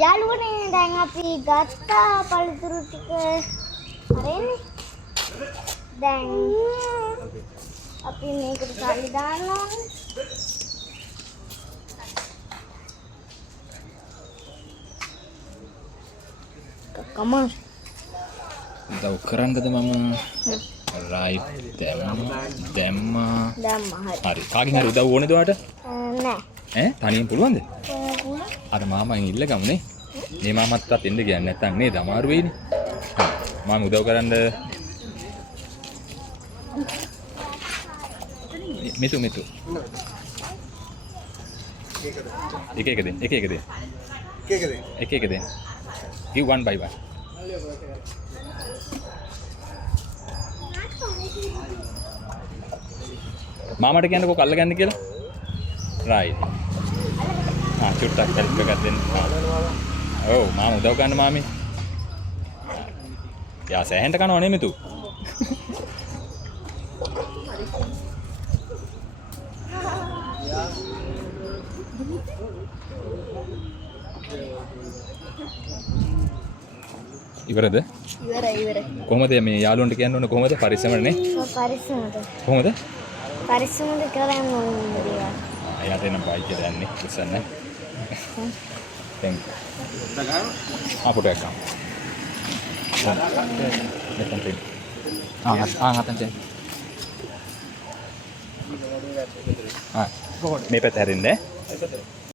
යාළුවනේ දැන් අපි ගත්තා පළතුරු ටික අරන්නේ. දැන් අපි මේකට සල්ලි දාන්න ඕනේ. කකමස් උදව් කරන්නද මම? රයිට් දැම්මා. හරි. කාගෙන් හරි උදව් ඕනේද ඔයාලට? නෑ. තනියෙන් පුළුවන්ද? අර මාමෙන් ඉල්ලගමුනේ. මේ මාමත්වත් එන්න කියන්නේ නැත්තම් නේද අමාරු වෙයිනේ. මාම උදව් කරන්න මිතු එක එක දෙන්න give one by one මාමට කියන්නකෝ කල්ල ගන්න කියලා right චුට්ටක් හෙල්ප් එකක් දෙන්න ඔව් මාම උදව් ගන්න මාමේ යා සෑහෙන්ට කනව නේ මිතු ඉවරද? ඉවරයි. කොහොමද මේ යාළුවන්ට කියන්න ඕනේ කොහොමද? පරිස්සමනේ නේ? පරිස්සමද. කොහොමද? පරිස්සමද කරන්න ඕනේ දේවල්. එයාට එනම් බයික් එක යන්නේ ඉස්සන්න. thank you. පොටෝ එකක් ගන්න. මෙතන තියෙන. හතෙන් තියෙන. මේ පැත්ත හැරෙන්නේ.